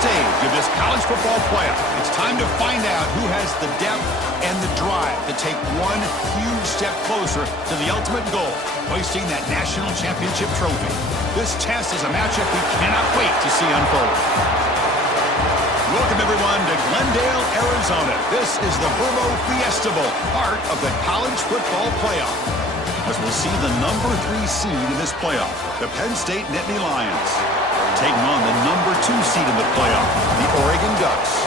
stage of this college football playoff. It's time to find out who has the depth and the drive to take one huge step closer to the ultimate goal, hoisting that national championship trophy. This test is a matchup we cannot wait to see unfold. Welcome, everyone, to Glendale, Arizona. This is the Verbo Fiesta Bowl, part of the college football playoff. As we'll see the number 3 seed in this playoff, the Penn State Nittany Lions, taking on the number 2 seed in the playoff, the Oregon Ducks.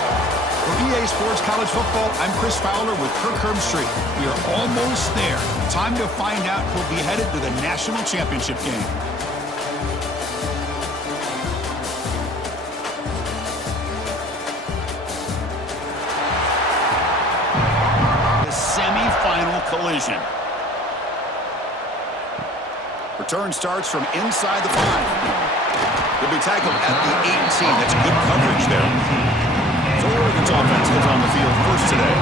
For EA Sports College Football, I'm Chris Fowler with Kirk Herbstreit. We are almost there. Time to find out who'll be headed to the national championship game. The semi-final collision. Return starts from inside the 5. He'll be tackled at the 18. That's good coverage there. So Oregon's offense goes on the field first today.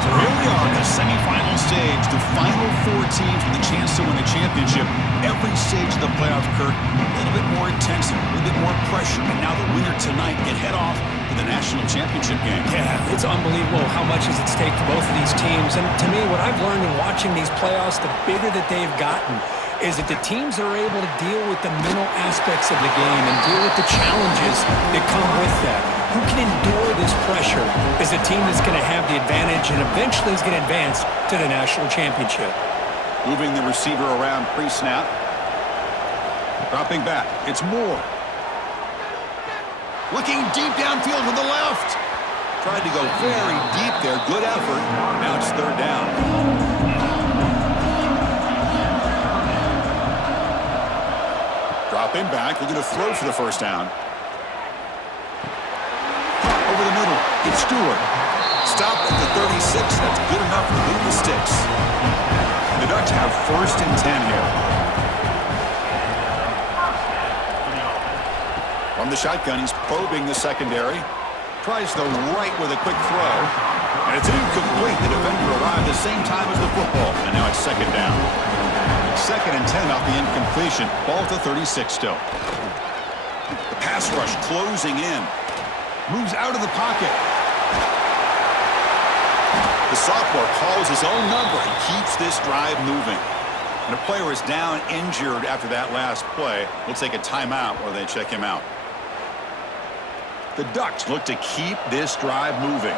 So here we are, the semifinal stage. The final 4 teams with a chance to win a championship. Every stage of the playoff, Kirk, a little bit more intensity, a little bit more pressure. And now the winner tonight can head off to the national championship game. Yeah, it's unbelievable how much is at stake for both of these teams. And to me, what I've learned in watching these playoffs, the bigger that they've gotten, is that the teams are able to deal with the mental aspects of the game and deal with the challenges that come with that. Who can endure this pressure is the team that's going to have the advantage and eventually is going to advance to the national championship. Moving the receiver around pre-snap. Dropping back. It's Moore. Looking deep downfield with the left. Tried to go very deep there. Good effort. Now it's 3rd down. Dropping back, looking to throw for the 1st down. Over the middle, it's Stewart. Stopped at the 36, that's good enough to move the sticks. The Ducks have 1st and 10 here. From the shotgun, he's probing the secondary. Tries the right with a quick throw. And it's incomplete. The defender arrived at the same time as the football. And now it's 2nd down. 2nd and 10 off the incompletion. Ball at the 36 still. The pass rush closing in. Moves out of the pocket. The sophomore calls his own number and keeps this drive moving. And a player is down injured after that last play. We'll take a timeout while they check him out. The Ducks look to keep this drive moving.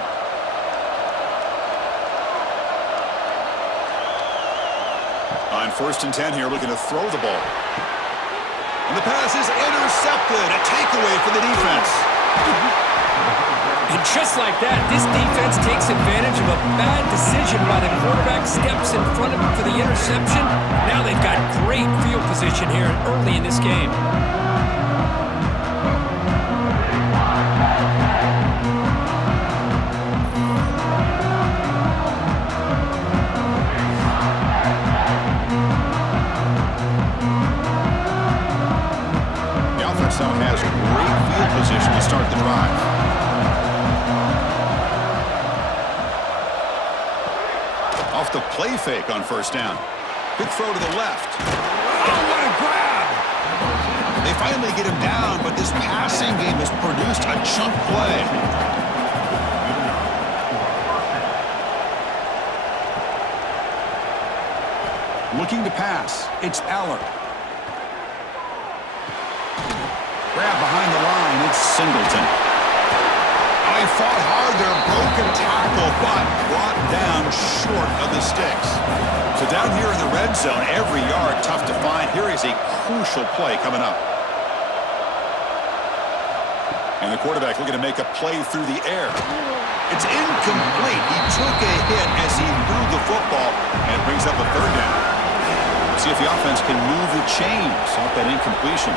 On 1st and 10 here, looking to throw the ball. And the pass is intercepted. A takeaway for the defense. And just like that, this defense takes advantage of a bad decision by the quarterback, steps in front of him for the interception. Now they've got great field position here early in this game. Has great field position to start the drive. Off the play fake on 1st down. Quick throw to the left. Oh, what a grab! They finally get him down, but this passing game has produced a chunk play. Looking to pass. It's Aller. Grab behind the line, it's Singleton. Oh, he fought hard there, broken tackle, but brought down short of the sticks. So down here in the red zone, every yard tough to find. Here is a crucial play coming up. And the quarterback looking to make a play through the air. It's incomplete. He took a hit as he threw the football, and it brings up a 3rd down. See if the offense can move the chains off that incompletion.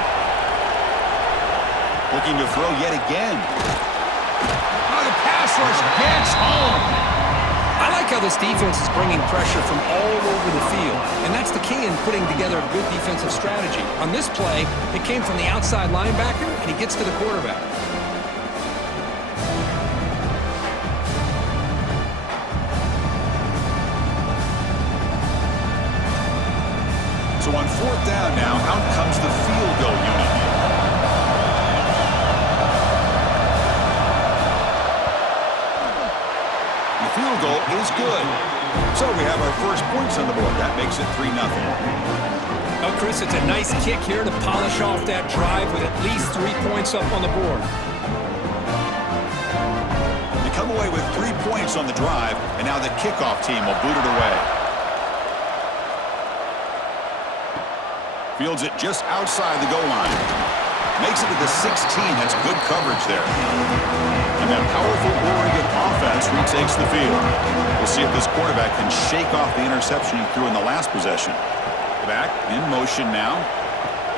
Looking to throw yet again. Oh, the pass rush gets home. I like how this defense is bringing pressure from all over the field, and that's the key in putting together a good defensive strategy. On this play, it came from the outside linebacker, and he gets to the quarterback. So on 4th down now, out comes the field goal unit. field goal is good. So we have our first points on the board. That makes it 3-0. Oh, Chris, it's a nice kick here to polish off that drive with at least 3 points up on the board. They come away with 3 points on the drive, and now the kickoff team will boot it away. Fields it just outside the goal line. Makes it to the 16. That's good coverage there. And that powerful Oregon offense retakes the field. We'll see if this quarterback can shake off the interception he threw in the last possession. Back in motion now.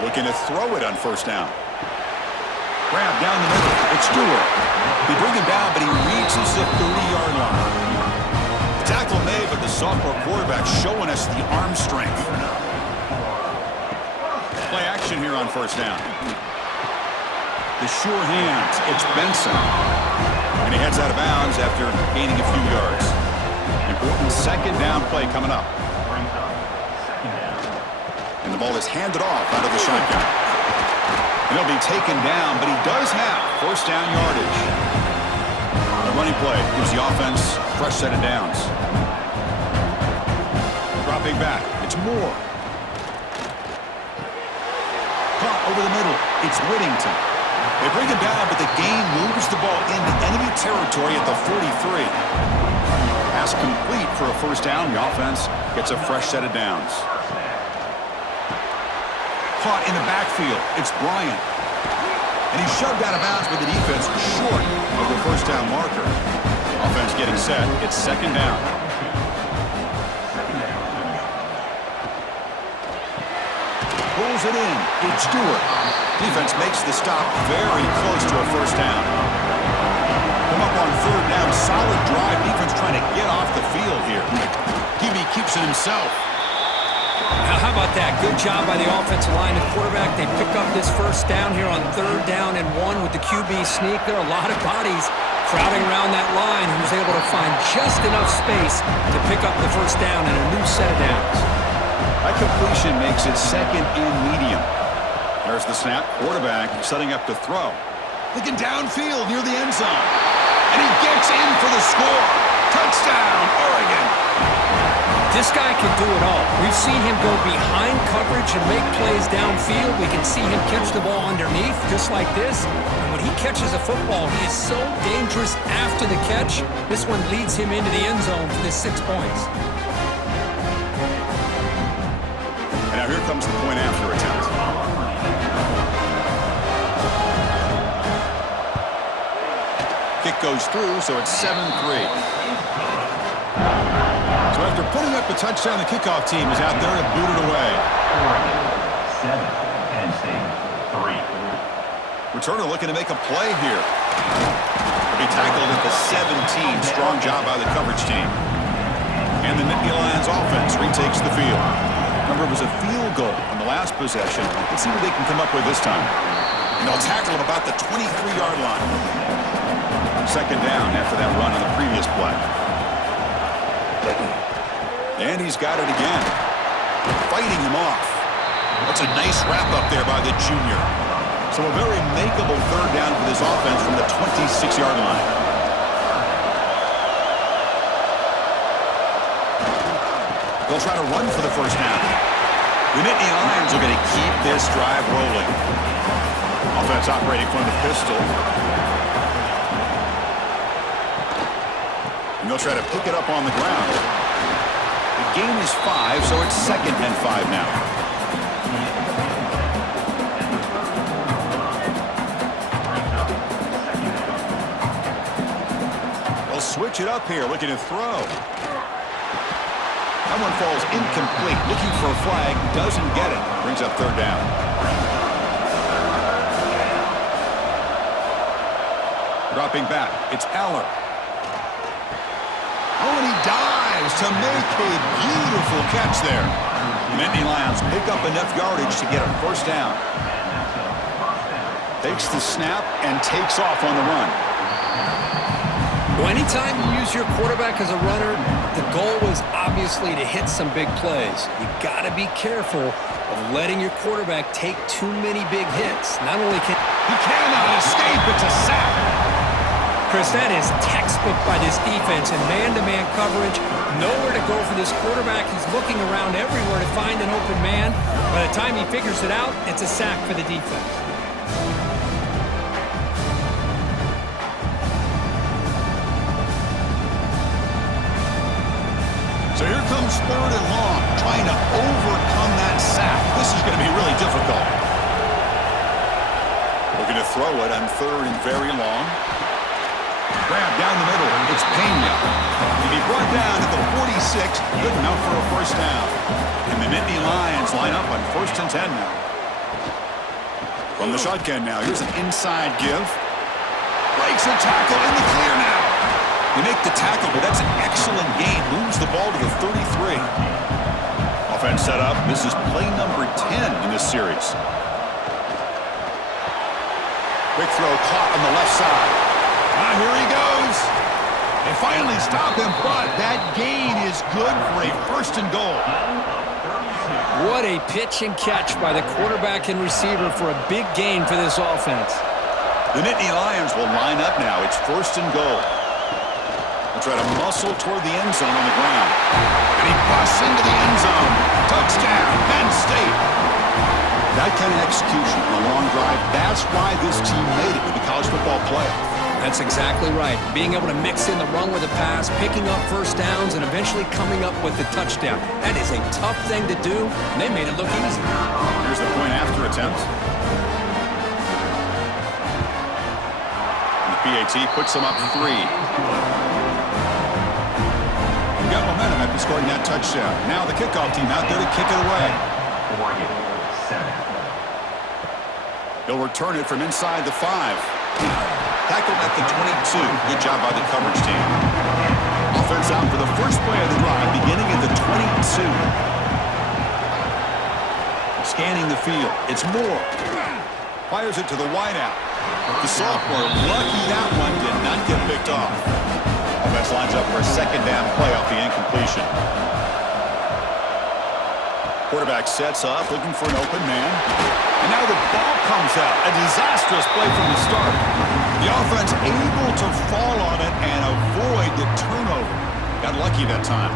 Looking to throw it on first down. Grab down the middle. It's Stewart. They bring him down, but he reaches the 30-yard line. The tackle made, but the sophomore quarterback showing us the arm strength. Play action here on first down. The sure hands. It's Benson. And he heads out of bounds after gaining a few yards. Important second down play coming up. And the ball is handed off out of the shotgun. And he'll be taken down, but he does have first down yardage. The running play gives the offense a fresh set of downs. Dropping back. It's Moore. Caught over the middle. It's Whittington. They bring him down, but the gain moves the ball into enemy territory at the 43. Pass complete for a first down. The offense gets a fresh set of downs. Caught in the backfield. It's Bryant. And he's shoved out of bounds, but the defense short of the first down marker. Offense getting set. It's second down. Pulls it in. It's Stewart. Defense makes the stop very close to a first down. Come up on third down. Solid drive. Defense trying to get off the field here. QB keeps it himself. Now, how about that? Good job by the offensive line and quarterback. They pick up this first down here on third down and 1 with the QB sneak. There are a lot of bodies crowding around that line. He was able to find just enough space to pick up the first down and a new set of downs. That completion makes it second and medium. There's the snap. Quarterback setting up to throw. Looking downfield near the end zone. And he gets in for the score. Touchdown, Oregon. This guy can do it all. We've seen him go behind coverage and make plays downfield. We can see him catch the ball underneath just like this. And when he catches a football, he is so dangerous after the catch. This one leads him into the end zone for this 6 points. And now here comes the point after attempt. Kick goes through, so it's 7-3. So after putting up the touchdown, the kickoff team is out there to boot it away. 7, Penn State, 3. Returner looking to make a play here. He'll be tackled at the 17. Strong job by the coverage team. And the Nittany Lions offense retakes the field. Remember, it was a field goal on the last possession. Let's see what they can come up with this time. And they'll tackle him about the 23-yard line. Second down after that run on the previous play. And he's got it again. Fighting him off. That's a nice wrap up there by the junior. So a very makeable third down for this offense from the 26-yard line. They'll try to run for the first down. The Nittany Lions are going to keep this drive rolling. Offense operating from the pistol. And they'll try to pick it up on the ground. The gain is 5, so it's second and 5 now. They'll switch it up here, looking to throw. That one falls incomplete. Looking for a flag, doesn't get it. Brings up third down. Dropping back, it's Aller. Oh, and he dives to make a beautiful catch there. The Nittany Lions pick up enough yardage to get a first down. Takes the snap and takes off on the run. Well, anytime you use your quarterback as a runner, the goal was obviously to hit some big plays. You got to be careful of letting your quarterback take too many big hits. Not only can he cannot escape, it's a sack. Chris, that is textbook by this defense and man-to-man coverage. Nowhere to go for this quarterback. He's looking around everywhere to find an open man. By the time he figures it out, it's a sack for the defense. So here comes 3rd and long, trying to overcome that sack. This is going to be really difficult. Looking to throw it on 3rd and very long. Grab down the middle. It's Penn. He'll be brought down at the 46. Good enough for a first down. And the Nittany Lions line up on 1st and 10 now. From the shotgun now, here's an inside give. Breaks a tackle in the clear now. They make the tackle, but that's an excellent gain. Moves the ball to the 33. Offense set up. This is play number 10 in this series. Quick throw caught on the left side. Here he goes. They finally stop him, but that gain is good for a 1st and goal. What a pitch and catch by the quarterback and receiver for a big gain for this offense. The Nittany Lions will line up now. It's 1st and goal. They'll try to muscle toward the end zone on the ground. And he busts into the end zone. Touchdown, Penn State. That kind of execution on a long drive, that's why this team made it to the college football playoff. That's exactly right. Being able to mix in the run with the pass, picking up first downs, and eventually coming up with the touchdown. That is a tough thing to do, and they made it look easy. Here's the point after attempt. And the PAT puts them up 3. We got momentum after scoring that touchdown. Now the kickoff team out there to kick it away. He'll return it from inside the 5. Tackled at the 22. Good job by the coverage team. Offense out for the first play of the drive, beginning at the 22. Scanning the field. It's Moore. Fires it to the wideout. The sophomore, lucky that one did not get picked off. Offense lines up for a 2nd down play off the incompletion. Quarterback sets up, looking for an open man. And now the ball comes out. A disastrous play from the start. The offense able to fall on it and avoid the turnover. Got lucky that time.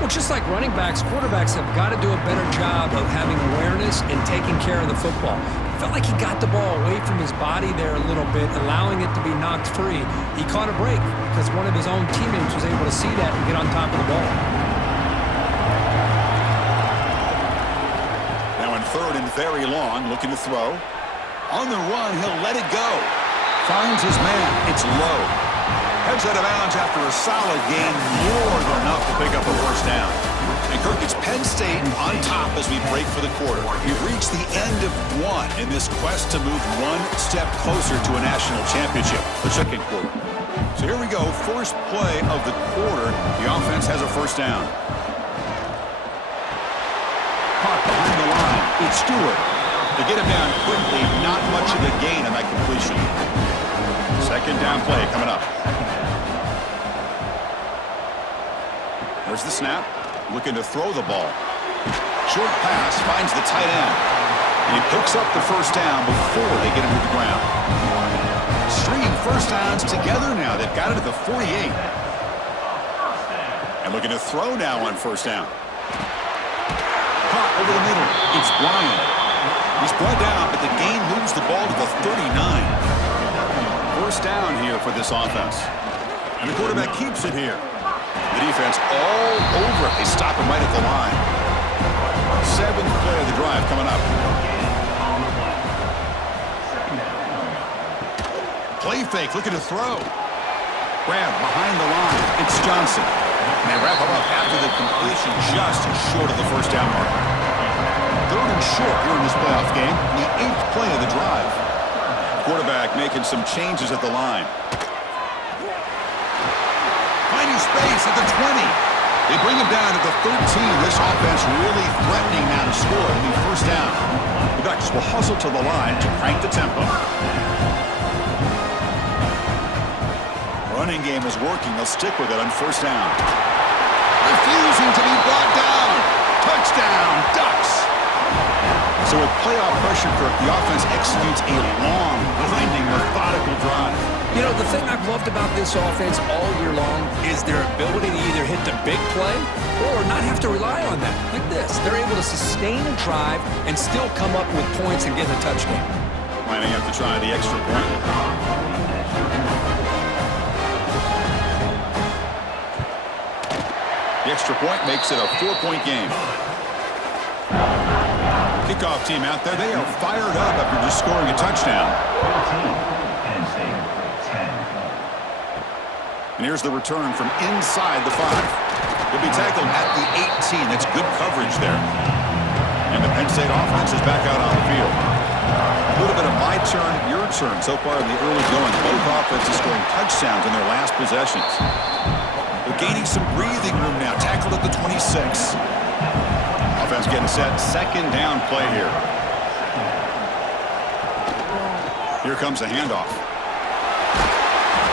Well, just like running backs, quarterbacks have got to do a better job of having awareness and taking care of the football. It felt like he got the ball away from his body there a little bit, allowing it to be knocked free. He caught a break because one of his own teammates was able to see that and get on top of the ball. 3rd and very long, looking to throw. On the run, he'll let it go. Finds his man. It's low. Heads out of bounds after a solid gain, more than enough to pick up a first down. And Kirk, it's Penn State on top as we break for the quarter. We've reached the end of 1 in this quest to move 1 step closer to a national championship, the 2nd quarter. So here we go, first play of the quarter. The offense has a first down. Caught behind the line. It's Stewart. To get him down quickly, not much of a gain on that completion. 2nd down play coming up. There's the snap. Looking to throw the ball. Short pass finds the tight end. And he picks up the first down before they get him to the ground. Stringing first downs together now. They've got it at the 48. And looking to throw now on first down. Caught over the middle. It's Bryant. He's brought down, but the gain moves the ball to the 39. First down here for this offense. And the quarterback keeps it here. The defense all over it. They stop him right at the line. 7th play of the drive coming up. Play fake, looking to throw. Grab behind the line. It's Johnson. And they wrap him up after the completion just short of the first down mark. 3rd and short here in this playoff game. The 8th play of the drive. Quarterback making some changes at the line. Finding space at the 20. They bring him down to the 13. This offense really threatening now to score on the first down. The Ducks will hustle to the line to crank the tempo. Running game is working. They'll stick with it on first down. Refusing to be brought down. Touchdown, Ducks. So with playoff pressure, Kirk, the offense executes a long, grinding, methodical drive. You know, the thing I've loved about this offense all year long is their ability to either hit the big play or not have to rely on that. Like this, they're able to sustain a drive and still come up with points and get a touchdown. Lining up to try the extra point. The extra point makes it a 4-point game. Kickoff team out there, they are fired up after just scoring a touchdown. 14. Penn State 10. And here's the return from inside the 5. He'll be tackled at the 18. That's good coverage there. And the Penn State offense is back out on the field. A little bit of my turn, your turn so far in the early going. Both offenses scoring touchdowns in their last possessions. They're gaining some breathing room now. Tackled at the 26. Offense getting set. Second down play here. Here comes the handoff.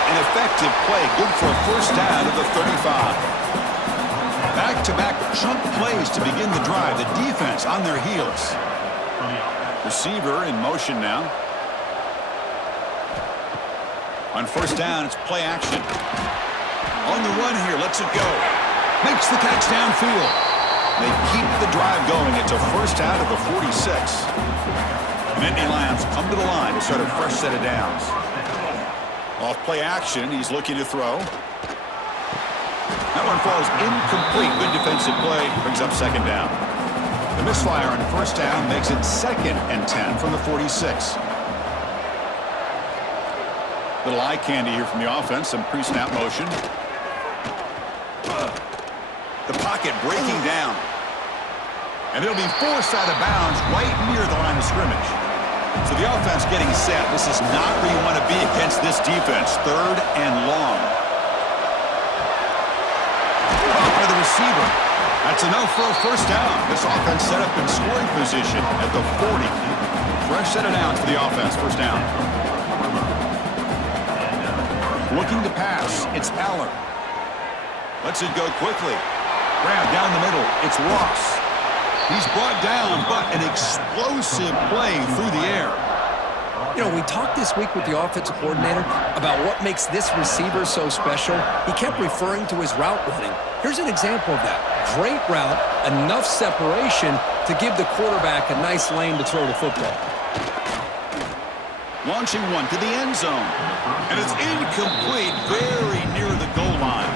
An effective play. Good for a first down at the 35. Back-to-back chunk plays to begin the drive. The defense on their heels. Receiver in motion now. On first down, it's play action. On the run here, lets it go. Makes the catch downfield. They keep the drive going. It's a first down at the 46. And Indy Lions come to the line to start a fresh set of downs. Off play action, he's looking to throw. That one falls incomplete. Good defensive play. Brings up second down. The misfire on first down makes it 2nd and 10 from the 46. Little eye candy here from the offense. Some pre-snap motion. The pocket breaking down. And it'll be forced out of bounds right near the line of scrimmage. So the offense getting set. This is not where you want to be against this defense. 3rd and long. Caught by the receiver. That's enough for a first down. This offense set up in scoring position at the 40. Fresh set of downs for the offense. First down. Looking to pass. It's Aller. Lets it go quickly. Grab down the middle. It's Ross. He's brought down, but an explosive play through the air. You know, we talked this week with the offensive coordinator about what makes this receiver so special. He kept referring to his route running. Here's an example of that. Great route, enough separation to give the quarterback a nice lane to throw the football. Launching one to the end zone. And it's incomplete, very near the goal line.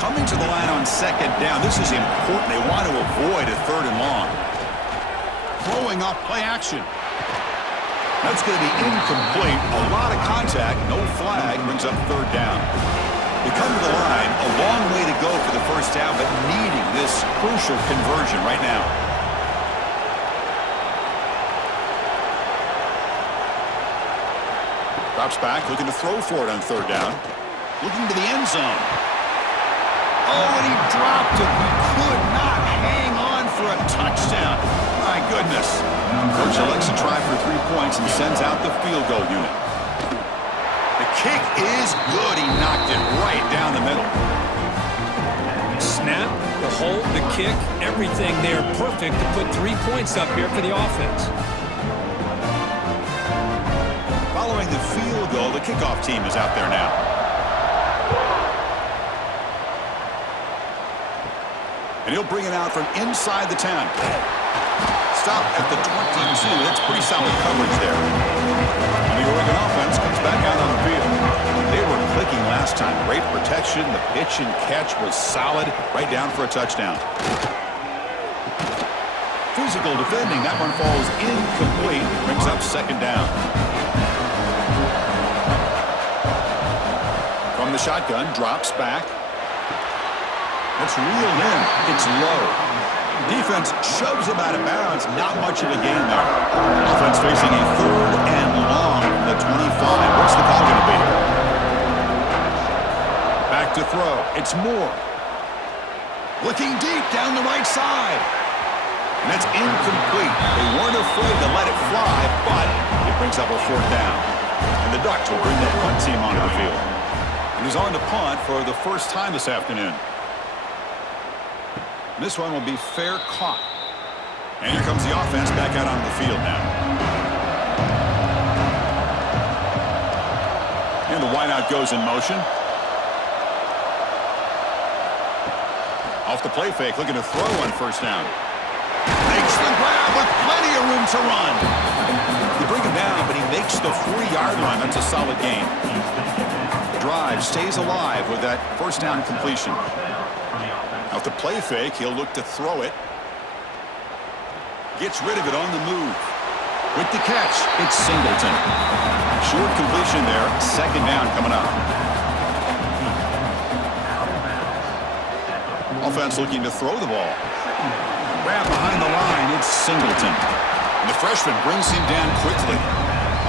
Coming to the line on second down. This is important. They want to avoid a 3rd and long. Throwing off play action. That's going to be incomplete. A lot of contact. No flag. Brings up 3rd down. They come to the line. A long way to go for the first down, but needing this crucial conversion right now. Drops back. Looking to throw for it on 3rd down. Looking to the end zone. Oh, and he dropped it. He could not hang on for a touchdown. My goodness. Coach elects to try for 3 points and sends out the field goal unit. The kick is good. He knocked it right down the middle. Snap, the hold, the kick, everything there perfect to put 3 points up here for the offense. Following the field goal, the kickoff team is out there now. And he'll bring it out from inside the 10. Stop at the 22. That's pretty solid coverage there. And the Oregon offense comes back out on the field. They were clicking last time. Great protection. The pitch and catch was solid. Right down for a touchdown. Physical defending. That one falls incomplete. Brings up second down. From the shotgun. Drops back. That's reeled in. It's low. Defense shoves him out of bounds. Not much of a gain there. Offense facing a 3rd and long. The 25. What's the call going to be? Back to throw. It's Moore. Looking deep down the right side. And that's incomplete. They weren't afraid to let it fly, but it brings up a 4th down. And the Ducks will bring that punt team onto the field. And he's on to punt for the first time this afternoon. This one will be fair caught. And here comes the offense back out onto the field now. And the wideout goes in motion. Off the play fake, looking to throw on first down. Makes the grab with plenty of room to run. They bring him down, but he makes the 40-yard line. That's a solid gain. Drive stays alive with that first down completion. Off the play fake, he'll look to throw it. Gets rid of it on the move. With the catch, it's Singleton. Short completion there. Second down coming up. Offense looking to throw the ball. Grab behind the line, it's Singleton. And the freshman brings him down quickly.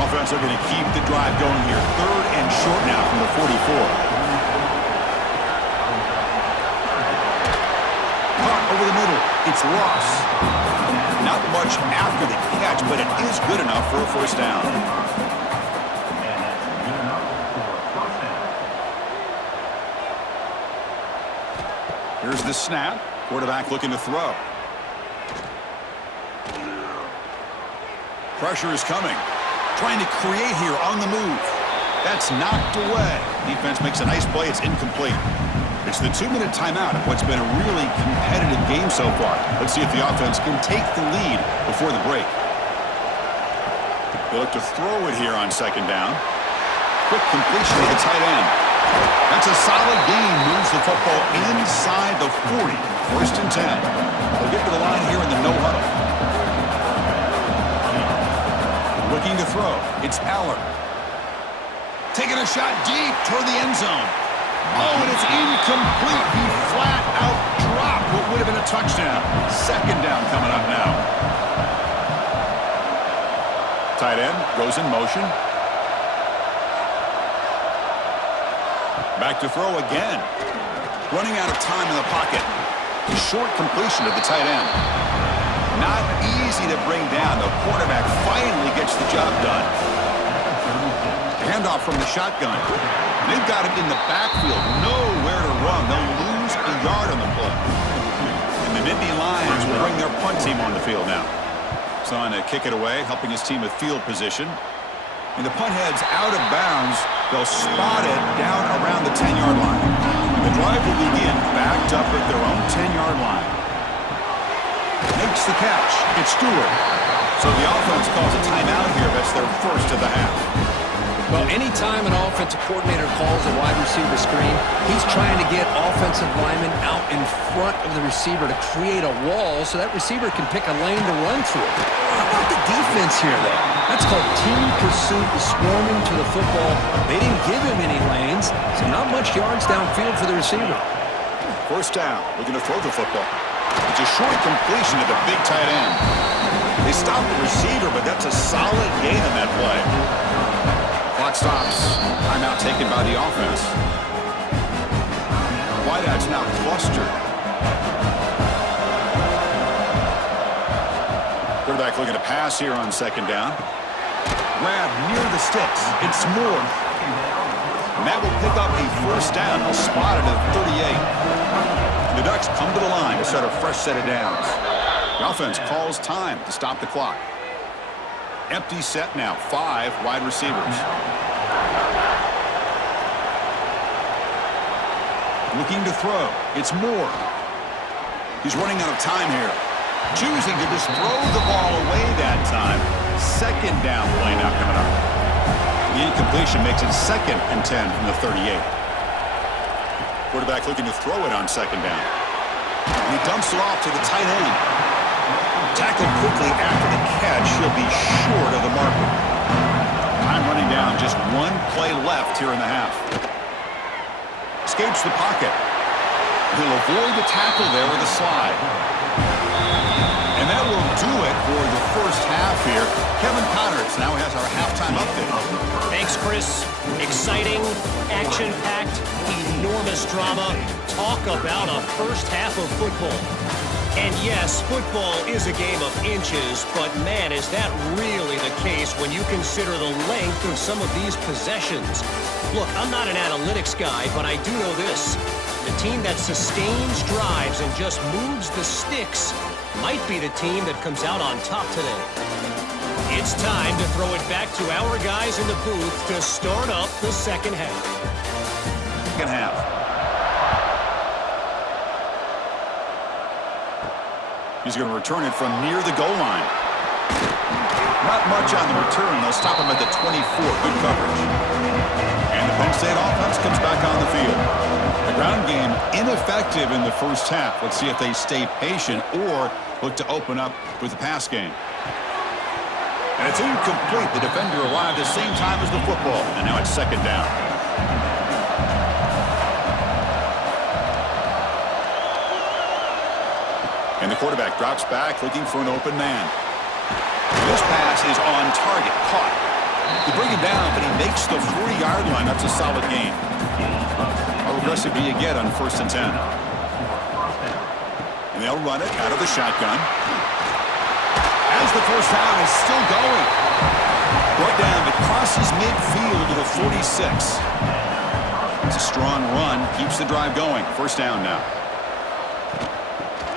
Offense looking to keep the drive going here. Third and short now from the 44. Caught over the middle. It's Ross. Not much after the catch, but it is good enough for a first down. Here's the snap. Quarterback looking to throw. Pressure is coming. Trying to create here on the move. That's knocked away. Defense makes a nice play. It's incomplete. It's the 2-minute timeout of what's been a really competitive game so far. Let's see if the offense can take the lead before the break. They look to throw it here on second down. Quick completion to the tight end. That's a solid gain. Moves the football inside the 40. First and 10. They'll get to the line here in the no huddle. Looking to throw. It's Aller. Taking a shot deep toward the end zone. Oh, and it's incomplete. He flat out dropped what would have been a touchdown. Second down coming up now. Tight end goes in motion. Back to throw again. Running out of time in the pocket. Short completion to the tight end. Not easy to bring down. The quarterback finally gets the job done. Handoff from the shotgun. They've got him in the backfield. Nowhere to run. They'll lose a yard on the play. And the Nittany Lions will bring their punt team on the field now. Trying to kick it away, helping his team with field position. And the punt heads out of bounds. They'll spot it down around the 10-yard line. And the drive will begin backed up at their own 10-yard line. Makes the catch. It's Stewart. So the offense calls a timeout here. That's their first of the half. Well, anytime an offensive coordinator calls a wide receiver screen, he's trying to get offensive linemen out in front of the receiver to create a wall so that receiver can pick a lane to run through. How about the defense here, though? That's called team pursuit, swarming to the football. They didn't give him any lanes, so not much yards downfield for the receiver. First down, looking to throw the football. It's a short completion to the big tight end. They stop the receiver, but that's a solid gain on that play. Clock stops. Timeout taken by the offense. Wideout's now clustered. Quarterback looking to pass here on second down. Grab near the sticks. It's Moore. And that will pick up a first down. They'll spot it at 38. The Ducks come to the line to set a fresh set of downs. The offense calls time to stop the clock. Empty set now. 5 wide receivers. Looking to throw. It's Moore. He's running out of time here. Choosing to just throw the ball away that time. Second down play now coming up. The incompletion makes it 2nd and 10 from the 38. Quarterback looking to throw it on second down. And he dumps it off to the tight end. Tackled quickly after the catch. He'll be short of the marker. Time running down. Just 1 play left here in the half. Escapes the pocket. He'll avoid the tackle there with a slide. And that will do it for the first half here. Kevin Connors now has our halftime update. Thanks, Chris. Exciting, action-packed, enormous drama. Talk about a first half of football. And yes, football is a game of inches, but man, is that really the case when you consider the length of some of these possessions. Look, I'm not an analytics guy, but I do know this. The team that sustains drives and just moves the sticks might be the team that comes out on top today. It's time to throw it back to our guys in the booth to start up the second half. Second half. He's going to return it from near the goal line. Not much on the return. They'll stop him at the 24. Good coverage. And the Penn State offense comes back on the field. The ground game ineffective in the first half. Let's see if they stay patient or look to open up with the pass game. And it's incomplete. The defender arrived at the same time as the football. And now it's second down. And the quarterback drops back looking for an open man. This pass is on target. Caught. They bring him down, but he makes the 40-yard line. That's a solid gain. How aggressive do you get on 1st and 10? And they'll run it out of the shotgun. As the first down is still going. Brought down, but crosses midfield to the 46. It's a strong run. Keeps the drive going. First down now.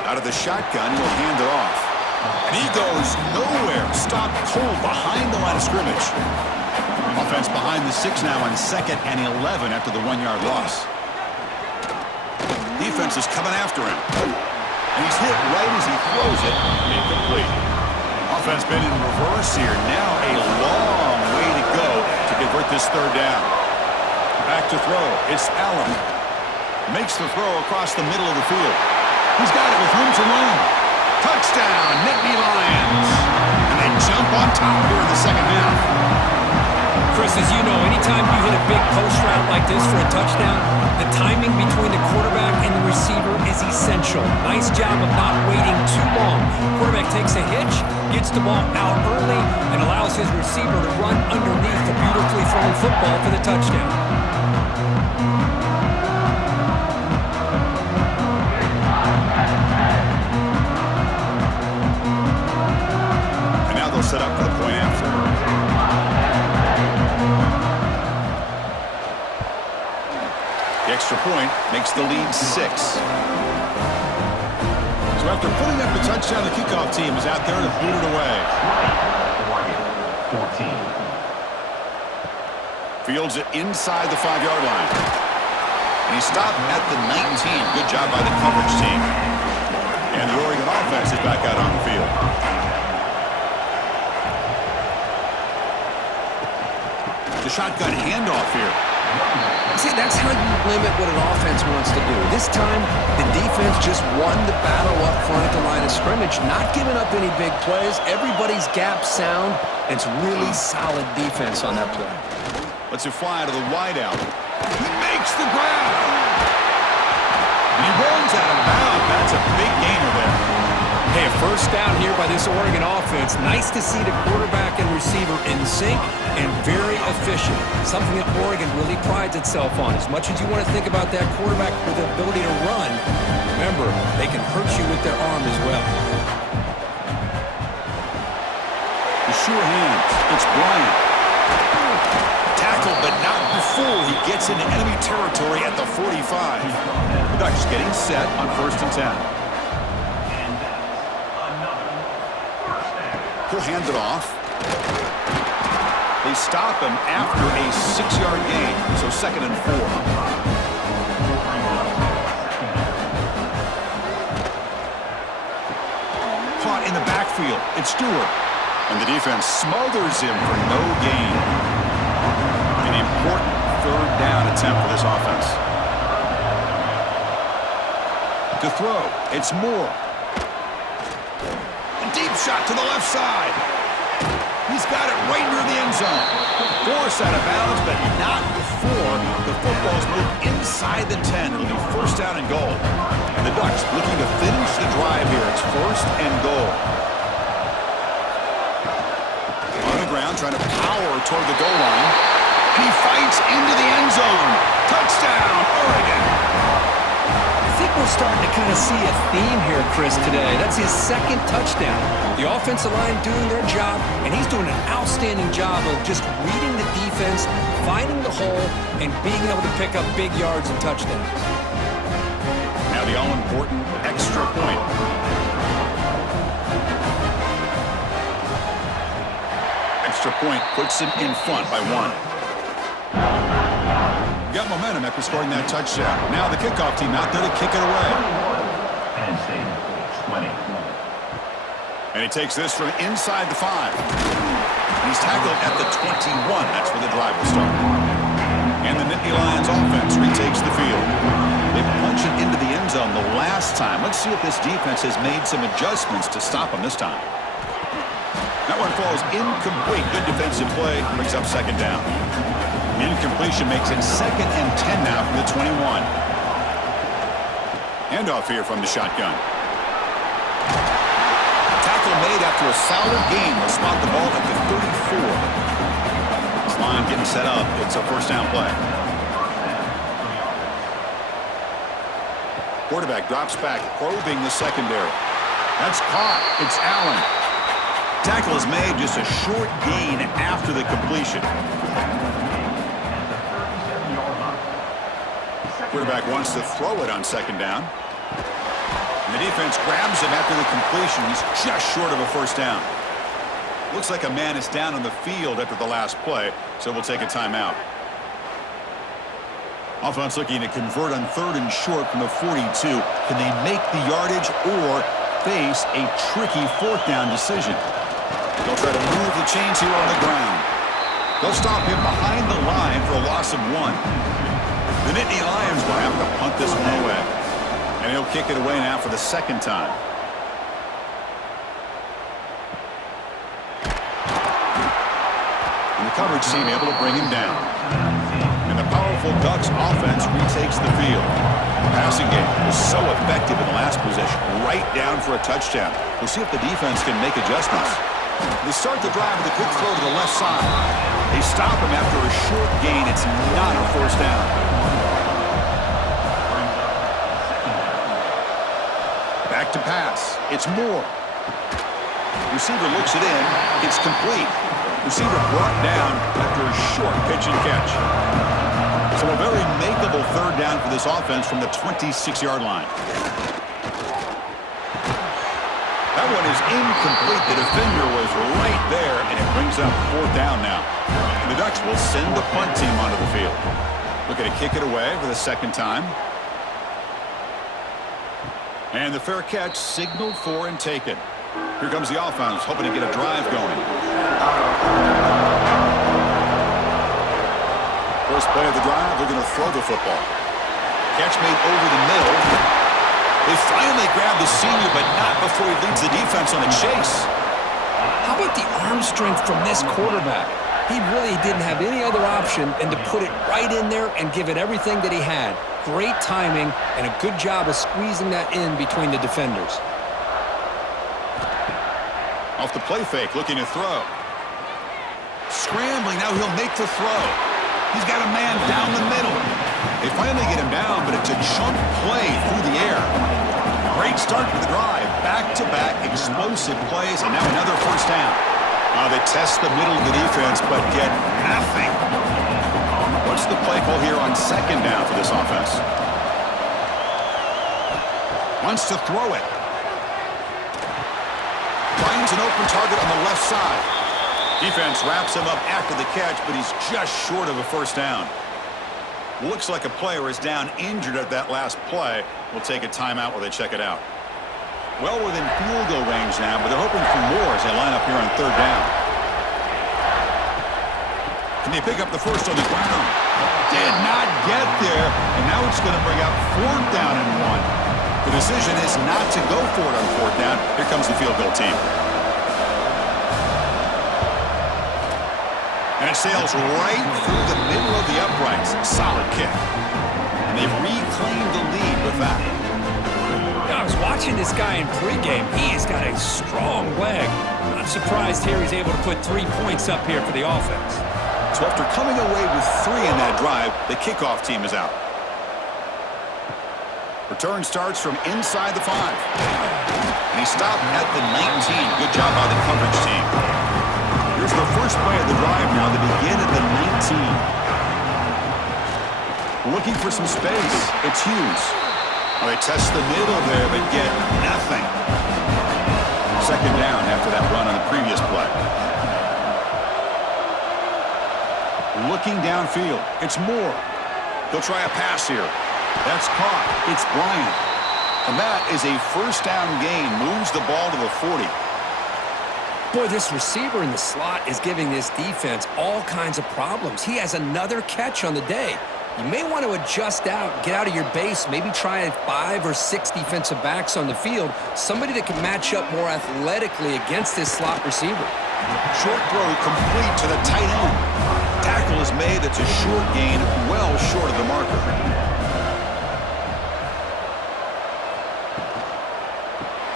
Out of the shotgun, he'll hand it off. And he goes nowhere. Stopped cold behind the line of scrimmage. Offense behind the 6 now on 2nd and 11 after the 1-yard loss. Defense is coming after him. And he's hit right as he throws it. Incomplete. Offense been in reverse here. Now a long way to go to convert this 3rd down. Back to throw. It's Allen. Makes the throw across the middle of the field. He's got it with room to run. Touchdown, Nittany Lions. And they jump on top here in the second half. Chris, as you know, anytime you hit a big post route like this for a touchdown, the timing between the quarterback and the receiver is essential. Nice job of not waiting too long. Quarterback takes a hitch, gets the ball out early, and allows his receiver to run underneath the beautifully thrown football for the touchdown. Set up for the point after. The extra point makes the lead 6. So after putting up the touchdown, the kickoff team is out there to boot it away. 14. Fields it inside the 5-yard line. And he stopped at the 19. Good job by the coverage team. And the Oregon offense is back out on the field. The shotgun handoff here. See, that's how you limit what an offense wants to do. This time, the defense just won the battle up front at the line of scrimmage, not giving up any big plays. Everybody's gap sound. It's really solid defense on that play. Lets it fly to the wideout. He makes the grab. And he runs out of bounds. That's a big gainer there. Hey, a first down here by this Oregon offense. Nice to see the quarterback and receiver in sync and very efficient. Something that Oregon really prides itself on. As much as you want to think about that quarterback with the ability to run, remember, they can hurt you with their arm as well. The sure hands. It's Bryant. Tackled, but not before he gets into enemy territory at the 45. The Ducks getting set on 1st and 10. He'll hand it off. They stop him after a 6-yard gain, so 2nd and 4. Caught in the backfield. It's Stewart. And the defense smothers him for no gain. An important 3rd down attempt for this offense. To throw, it's Moore. Deep shot to the left side. He's got it right near the end zone. Forced out of bounds, but not before the football's moved inside the 10. It'll be 1st down and goal. And the Ducks looking to finish the drive here. It's 1st and goal. On the ground, trying to power toward the goal line. He fights into the end zone. Touchdown, Oregon. I think we're starting to kind of see a theme here, Chris, today. That's his 2nd touchdown. The offensive line doing their job, and he's doing an outstanding job of just reading the defense, finding the hole, and being able to pick up big yards and touchdowns. Now the all-important extra point. extra point puts him in front by 1. Got momentum after scoring that touchdown. Now the kickoff team out there to kick it away. Penn State, 20. And he takes this from inside the 5. He's tackled at the 21. That's where the drive will start. And the Nittany Lions offense retakes the field. They punched it into the end zone the last time. Let's see if this defense has made some adjustments to stop them this time. That one falls incomplete. Good defensive play. Brings up second down. Incompletion makes it 2nd and 10 now from the 21. Handoff here from the shotgun. Tackle made after a solid gain. They'll spot the ball at the 34. This line getting set up. It's a first down play. Quarterback drops back, probing the secondary. That's caught. It's Allen. Tackle is made, just a short gain after the completion. Quarterback wants to throw it on second down. And the defense grabs him after the completion. He's just short of a first down. Looks like a man is down on the field after the last play, so we'll take a timeout. Offense looking to convert on 3rd and short from the 42. Can they make the yardage or face a tricky 4th down decision? They'll try to move the chains here on the ground. They'll stop him behind the line for a loss of 1. The Nittany Lions will have to punt this one away. And he'll kick it away now for the 2nd time. And the coverage team able to bring him down. And the powerful Ducks offense retakes the field. The passing game was so effective in the last possession, right down for a touchdown. We'll see if the defense can make adjustments. They start the drive with a quick throw to the left side. They stop him after a short gain. It's not a first down. Back to pass. It's Moore. Receiver looks it in. It's complete. Receiver brought down after a short pitch and catch. So a very makeable 3rd down for this offense from the 26-yard line. That one is incomplete. The defender was right there, and it brings up 4th down now. And the Ducks will send the punt team onto the field. Looking to kick it away for the 2nd time. And the fair catch signaled for and taken. Here comes the offense, hoping to get a drive going. First play of the drive, they're going to throw the football. Catch made over the middle. They finally grab the senior, but not before he leads the defense on a chase. How about the arm strength from this quarterback? He really didn't have any other option than to put it right in there and give it everything that he had. Great timing and a good job of squeezing that in between the defenders. Off the play fake, looking to throw. Scrambling, now he'll make the throw. He's got a man down the middle. They finally get him down, but it's a chunk play through the air. Great start for the drive. Back-to-back explosive plays, and now another first down. They test the middle of the defense, but get nothing. What's the play call here on 2nd down for this offense? Wants to throw it. Finds an open target on the left side. Defense wraps him up after the catch, but he's just short of a first down. Looks like a player is down injured at that last play. We'll take a timeout while they check it out. Well within field goal range now, but they're hoping for more as they line up here on 3rd down. Can they pick up the first on the ground? Did not get there, and now it's going to bring up 4th down and 1. The decision is not to go for it on 4th down. Here comes the field goal team. And it sails right through the middle of the uprights. Solid kick. And they've reclaimed the lead with that. I was watching this guy in pregame. He has got a strong leg. Not surprised here he's able to put 3 points up here for the offense. So after coming away with 3 in that drive, the kickoff team is out. Return starts from inside the 5. And he stopped at the 19. Good job by the coverage team. Here's the first play of the drive now. They begin at the 19. Looking for some space. It's Hughes. They test the middle there, but get nothing. 2nd down after that run on the previous play. Looking downfield. It's Moore. He'll try a pass here. That's caught. It's Bryant. And that is a first down gain. Moves the ball to the 40. Boy, this receiver in the slot is giving this defense all kinds of problems. He has another catch on the day. You may want to adjust out, get out of your base, maybe try 5 or 6 defensive backs on the field, somebody that can match up more athletically against this slot receiver. Short throw complete to the tight end. Tackle is made. That's a short gain, well short of the marker.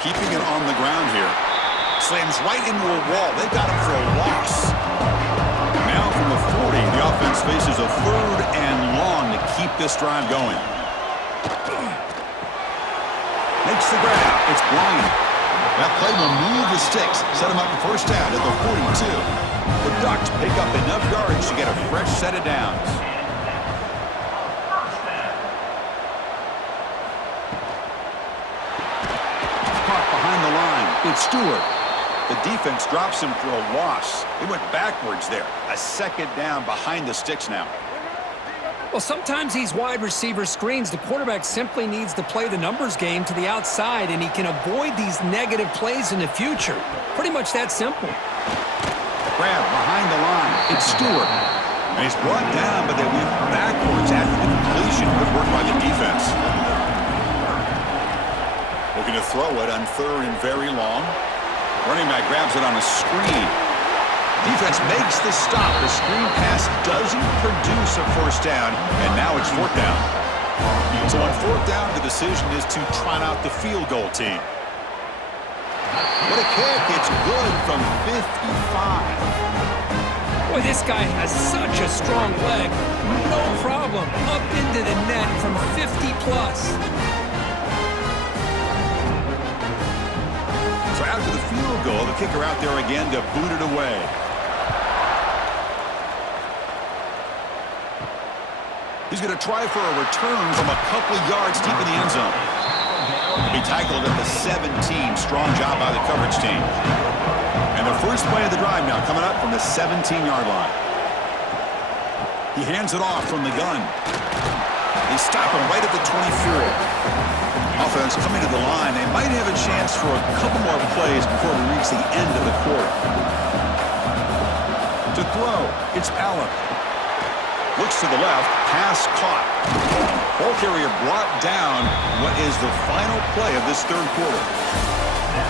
Keeping it on the ground here. Slams right into a wall. They got him for a loss. Now from the 40, the offense faces a 3rd and long to keep this drive going. Makes the grab. It's Bryant. That play will move the sticks. Set him up for first down at the 42. The Ducks pick up enough yards to get a fresh set of downs. Caught behind the line. It's Stewart. The defense drops him for a loss. He went backwards there. A 2nd down behind the sticks now. Well, sometimes these wide receiver screens, the quarterback simply needs to play the numbers game to the outside, and he can avoid these negative plays in the future. Pretty much that simple. Grab behind the line. It's Stewart. And he's brought down, but they went backwards after the completion. Good work by the defense. Looking to throw it on 3rd and very long. Running back grabs it on a screen. Defense makes the stop. The screen pass doesn't produce a first down, and now it's 4th down. So on 4th down, the decision is to trot out the field goal team. What a kick. It's good from 55. Boy, this guy has such a strong leg. No problem. Up into the net from 50+. So after the field goal, the kicker out there again to boot it away. He's going to try for a return from a couple yards deep in the end zone. He'll be tackled at the 17. Strong job by the coverage team. And the first play of the drive now coming up from the 17-yard line. He hands it off from the gun. They stop him right at the 24. Offense coming to the line. They might have a chance for a couple more plays before we reach the end of the quarter. To throw, it's Allen. Looks to the left, pass caught. Ball carrier brought down. What is the final play of this 3rd quarter?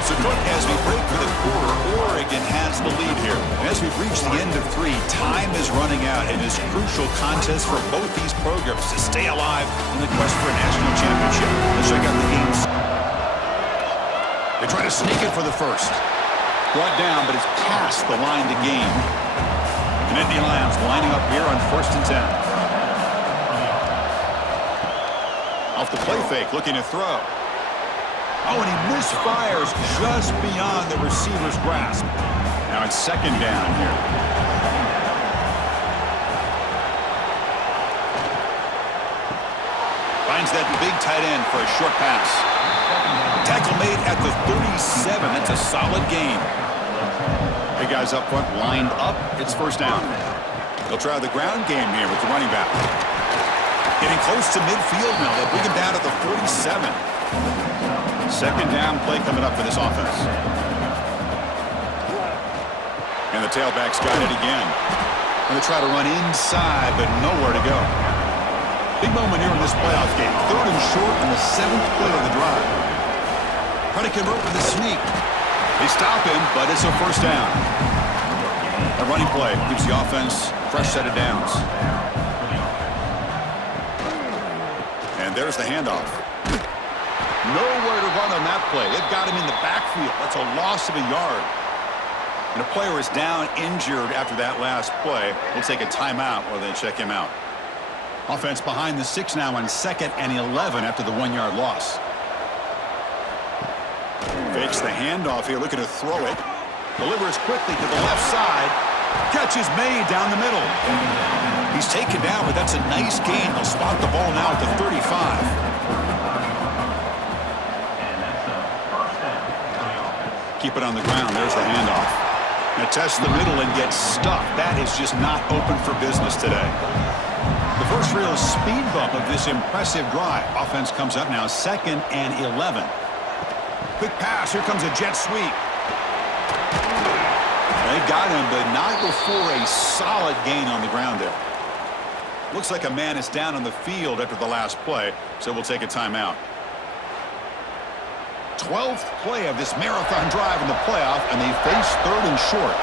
So Cook, as we break for the quarter, Oregon has the lead here. And as we reach the end of 3, time is running out in this crucial contest for both these programs to stay alive in the quest for a national championship. Let's check out the games. They try to sneak it for the first. Brought down, but it's past the line to gain. And Indy Lions lining up here on 1st and 10. Off the play fake, looking to throw. Oh, and he misfires just beyond the receiver's grasp. Now it's 2nd down here. Finds that big tight end for a short pass. Tackle made at the 37. That's a solid gain. Hey, guys up front lined up. It's 1st down. They'll try the ground game here with the running back. Getting close to midfield now. They'll bring him down at the 47. 2nd down play coming up for this offense. And the tailback's got it again. And they try to run inside, but nowhere to go. Big moment here in this playoff game. 3rd and short on the 7th play of the drive. Trying to convert with a sneak. They stop him, but it's a 1st down. A running play gives the offense a fresh set of downs. And there's the handoff. Nowhere to run on that play. They've got him in the backfield. That's a loss of a yard. And a player is down injured after that last play. We'll take a timeout while they check him out. Offense behind the 6 now on 2nd and 11 after the 1-yard loss. Fakes the handoff here, looking to throw it. Delivers quickly to the left side. Catch is made down the middle. He's taken down, but that's a nice gain. They'll spot the ball now at the 35. Keep it on the ground. There's the handoff. Now test the middle and get stuffed. That is just not open for business today. The first real speed bump of this impressive drive. Offense comes up now 2nd and 11. Quick pass. Here comes a jet sweep. They've got him, but not before a solid gain on the ground there. Looks like a man is down on the field after the last play, so we'll take a timeout. 12th play of this marathon drive in the playoff, and they face 3rd and short.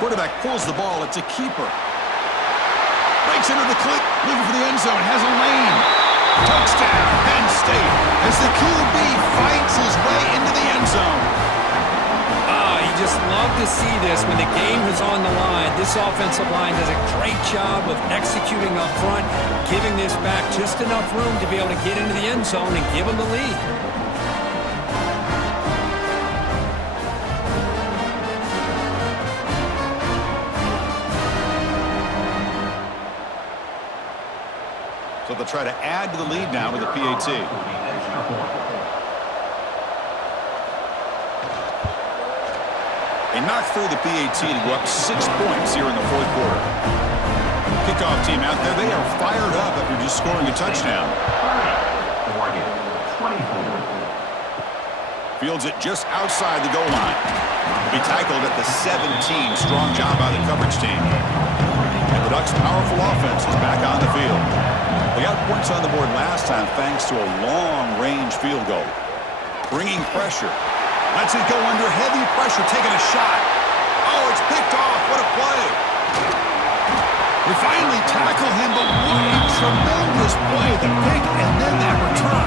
Quarterback pulls the ball. It's a keeper. Breaks into the clip, looking for the end zone. Has a lane. Touchdown, Penn State, as the QB fights his way into the end zone. You just love to see this when the game is on the line. This offensive line does a great job of executing up front, giving this back just enough room to be able to get into the end zone and give them the lead. So they'll try to add to the lead now with a PAT. They knocked through the PAT to go up 6 points here in the 4th quarter. Kickoff team out there. They are fired up after just scoring a touchdown. Fields it just outside the goal line. He'll be tackled at the 17. Strong job by the coverage team. And the Ducks' powerful offense is back on the field. They got points on the board last time thanks to a long-range field goal. Bringing pressure. Lets it go under heavy pressure, taking a shot. Oh, it's picked off. What a play. We finally tackle him, but what a tremendous play. The pick and then that return.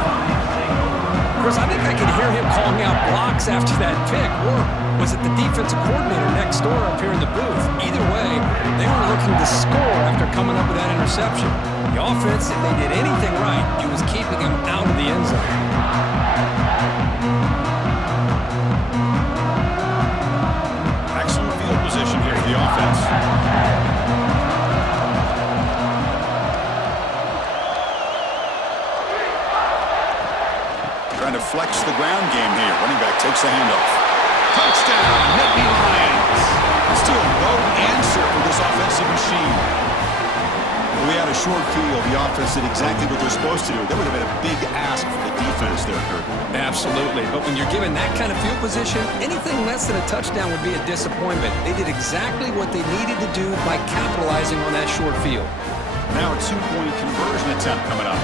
Chris, I think I could hear him calling out blocks after that pick. Or was it the defensive coordinator next door up here in the booth? Either way, they were looking to score after coming up with that interception. The offense, if they did anything right, it was keeping him out of the end zone. Excellent field position here for the offense. Trying to flex the ground game here. Running back takes the handoff. Touchdown, Nittany Lions. Still no answer for this offensive machine. We had a short field. The offense did exactly what they're supposed to do. That would have been a big ask for the defense there, Kurt. Absolutely. But when you're given that kind of field position, anything less than a touchdown would be a disappointment. They did exactly what they needed to do by capitalizing on that short field. Now a 2-point conversion attempt coming up.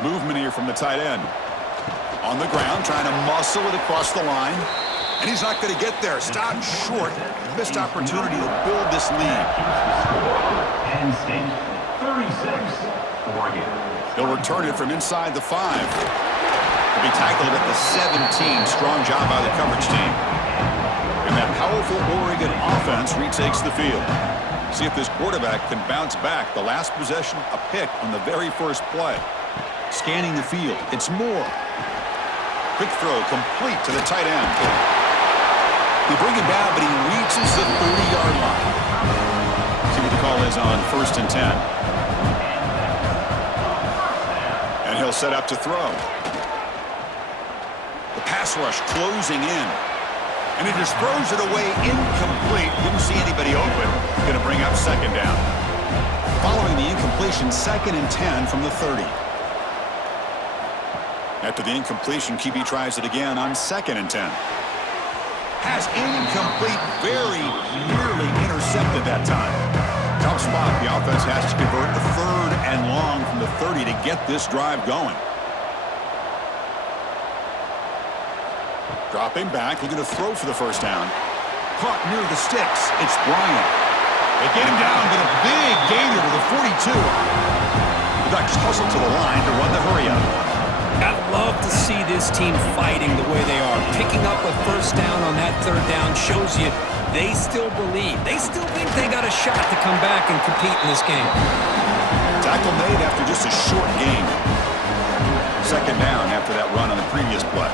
Movement here from the tight end. On the ground, trying to muscle it across the line. And he's not going to get there. Stopped short. Missed opportunity to build this lead. Penn State, 36, Oregon. He'll return it from inside the 5. He'll be tackled at the 17. Strong job by the coverage team. And that powerful Oregon offense retakes the field. See if this quarterback can bounce back. The last possession, a pick on the very first play. Scanning the field. It's Moore. Quick throw complete to the tight end. They bring him down, but he reaches the 30-yard line. See what the call is on 1st and 10. And he'll set up to throw. The pass rush closing in. And he just throws it away incomplete. Didn't see anybody open. Going to bring up 2nd down. Following the incompletion, 2nd and 10 from the 30. After the incompletion, QB tries it again on 2nd and 10. Pass incomplete, very nearly intercepted that time. Tough spot. The offense has to convert the 3rd and long from the 30 to get this drive going. Dropping back, looking to throw for the 1st down. Caught near the sticks. It's Bryant. They get him down, but a big gainer to the 42. The Ducks hustle to the line to run the hurry-up. I love to see this team fighting the way they are. Picking up a 1st down on that 3rd down shows you they still believe. They still think they got a shot to come back and compete in this game. Tackle made after just a short gain. 2nd down after that run on the previous play.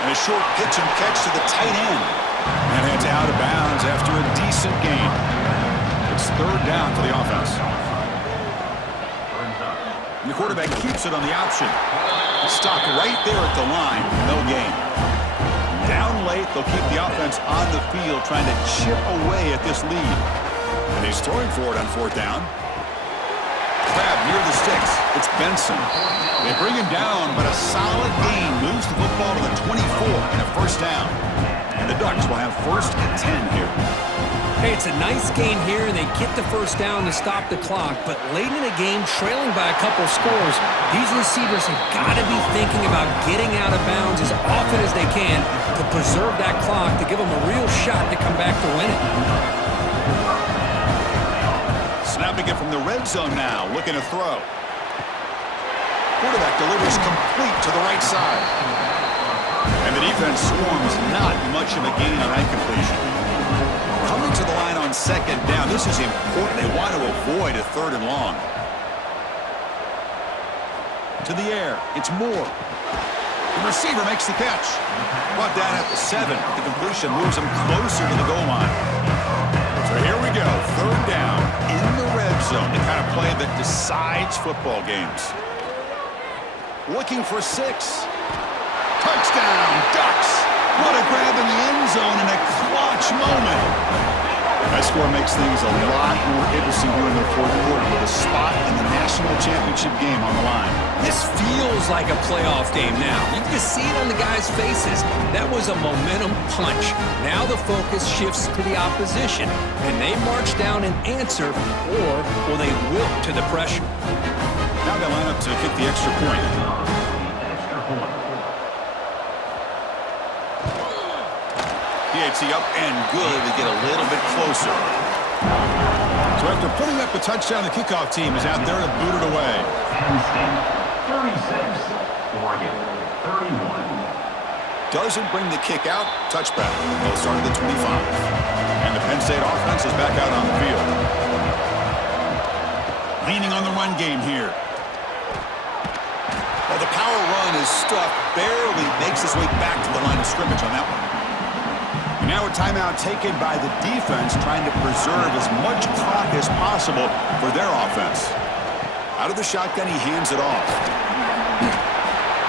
And a short pitch and catch to the tight end. And heads out of bounds after a decent gain. It's 3rd down for the offense. The quarterback keeps it on the option. Stopped right there at the line. No gain. Down late, they'll keep the offense on the field trying to chip away at this lead. And he's throwing for it on fourth down. Crab near the sticks. It's Benson. They bring him down, but a solid gain moves the football to the 24 and a first down. And the Ducks will have first and 10 here. Hey, it's a nice gain here, and they get the first down to stop the clock. But late in the game, trailing by a couple scores, these receivers have got to be thinking about getting out of bounds as often as they can to preserve that clock, to give them a real shot to come back to win it. Snapping it from the red zone now, looking to throw. Quarterback delivers complete to the right side. And the defense swarms not much of a gain on that completion. Coming to the line on second down, this is important. They want to avoid a third and long. To the air, it's Moore. The receiver makes the catch. Brought down at the 7. The completion moves him closer to the goal line. So here we go, third down in the red zone, the kind of play that decides football games. Looking for 6. Touchdown, Ducks! What a grab in the end zone in a clutch moment. That score makes things a lot more interesting here in the fourth quarter with a spot in the national championship game on the line. This feels like a playoff game now. You can just see it on the guys' faces. That was a momentum punch. Now the focus shifts to the opposition. Can they march down and answer, or will they wilt to the pressure? Now they line up to kick the extra point. PAT up and good to get a little bit closer. So after putting up the touchdown, the kickoff team is out there to boot it away. Penn State 36, Oregon 31. Doesn't bring the kick out. Touchback. They'll start at the 25. And the Penn State offense is back out on the field. Leaning on the run game here. Well, the power run is stuffed. Barely makes his way back to the line of scrimmage on that one. And now a timeout taken by the defense, trying to preserve as much clock as possible for their offense. Out of the shotgun, he hands it off.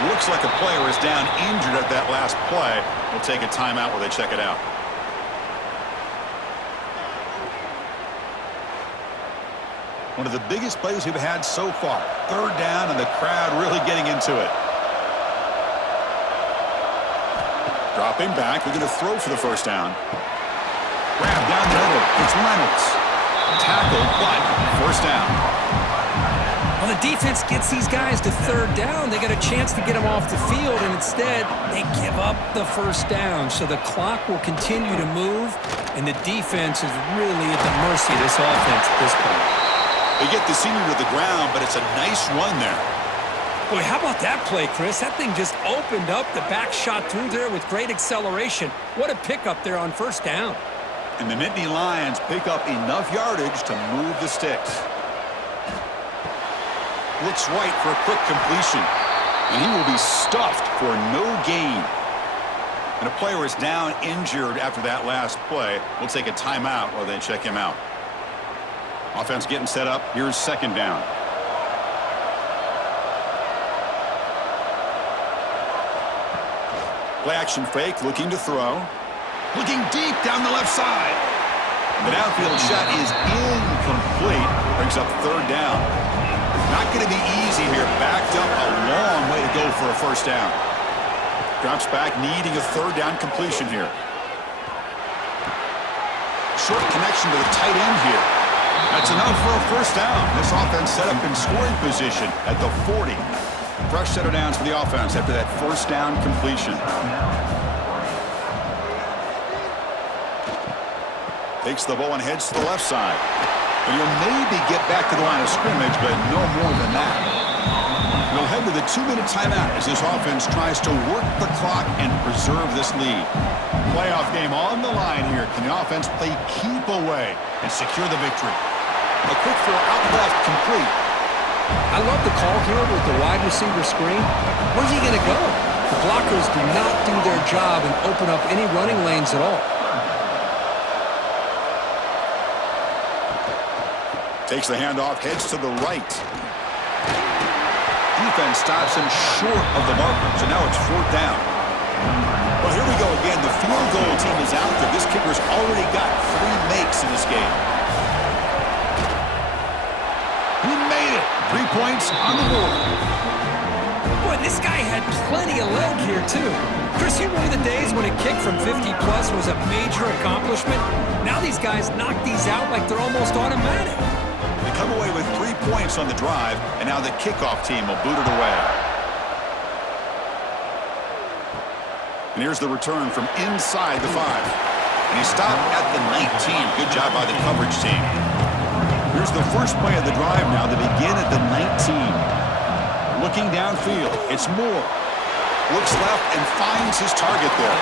Looks like a player is down injured at that last play. We'll take a timeout while they check it out. One of the biggest plays we've had so far. Third down, and the crowd really getting into it. Dropping back, they're going to throw for the first down. Grab down the middle. It's Reynolds. Tackle, but first down. Well, the defense gets these guys to third down. They got a chance to get them off the field, and instead they give up the first down. So the clock will continue to move, and the defense is really at the mercy of this offense at this point. They get the senior to the ground, but it's a nice run there. Boy, how about that play, Chris? That thing just opened up. The back shot through there with great acceleration. What a pickup there on first down. And the Nittany Lions pick up enough yardage to move the sticks. Looks right for a quick completion. And he will be stuffed for no gain. And a player is down injured after that last play. We'll take a timeout while they check him out. Offense getting set up. Here's second down. Play action fake, looking to throw. Looking deep down the left side. The downfield shot is incomplete. Brings up third down. Not going to be easy here. Backed up a long way to go for a first down. Drops back, needing a third down completion here. Short connection to the tight end here. That's enough for a first down. This offense set up in scoring position at the 40. Fresh set of downs for the offense after that first down completion. Takes the ball and heads to the left side. And he'll maybe get back to the line of scrimmage, but no more than that. We'll head to the 2-minute timeout as this offense tries to work the clock and preserve this lead. Playoff game on the line here. Can the offense play keep away and secure the victory? A quick throw out left, complete. I love the call here with the wide receiver screen. Where's he going to go? The blockers do not do their job and open up any running lanes at all. Takes the handoff, heads to the right. defense stops him short of the marker, so now it's 4th down. Well, here we go again. The field goal team is out there. This kicker's already got 3 makes in this game. He made it. 3 points on the board. Boy, this guy had plenty of leg here, too. Chris, you remember the days when a kick from 50-plus was a major accomplishment? Now these guys knock these out like they're almost automatic. They come away with 3 points on the drive, and now the kickoff team will boot it away. And here's the return from inside the 5. And he stopped at the 19. Good job by the coverage team. Here's the first play of the drive now. They begin at the 19. Looking downfield, it's Moore. Looks left and finds his target there.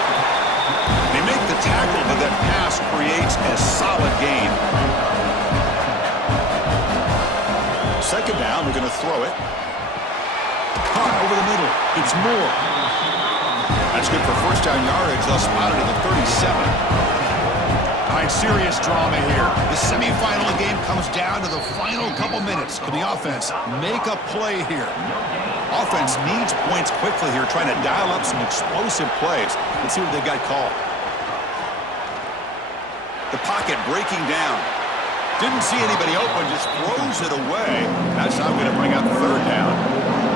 They make the tackle, but that pass creates a solid gain. 2nd down, we're going to throw it. Caught over the middle. It's Moore. That's good for 1st down yardage. They'll spot it at the 37. All right, serious drama here. The semifinal game comes down to the final couple minutes. Can the offense make a play here? Offense needs points quickly here, trying to dial up some explosive plays. Let's see what they've got called. The pocket breaking down. Didn't see anybody open, just throws it away. That's not going to bring up 3rd down.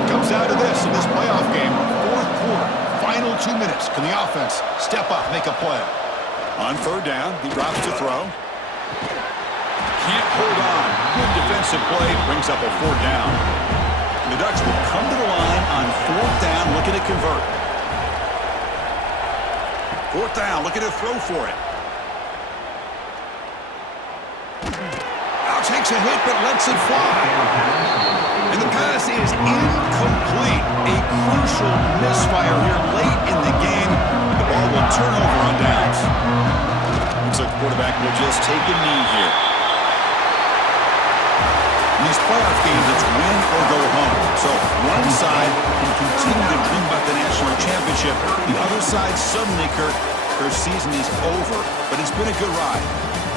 Comes down to this in this playoff game. 4th quarter, final 2 minutes. Can the offense step up, make a play? On 3rd down, he drops to throw. Can't hold on. Good defensive play, brings up a 4th down. The Ducks will come to the line on 4th down, looking to convert. 4th down, looking to throw for it. Now takes a hit, but lets it fly. And the pass is incomplete. A crucial misfire here late in the game. The ball will turn over on downs. Looks like the quarterback will just take a knee here. In these playoff games, it's win or go home. So one side can continue to dream about the national championship. The other side suddenly, Kurt, their season is over. But it's been a good ride.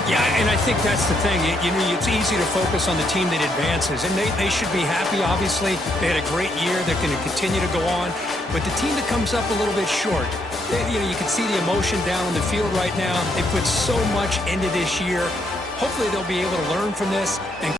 Yeah, and I think that's the thing. It's easy to focus on the team that advances, and they should be happy, obviously. They had a great year. They're going to continue to go on. But the team that comes up a little bit short, you can see the emotion down on the field right now. They put so much into this year. Hopefully they'll be able to learn from this and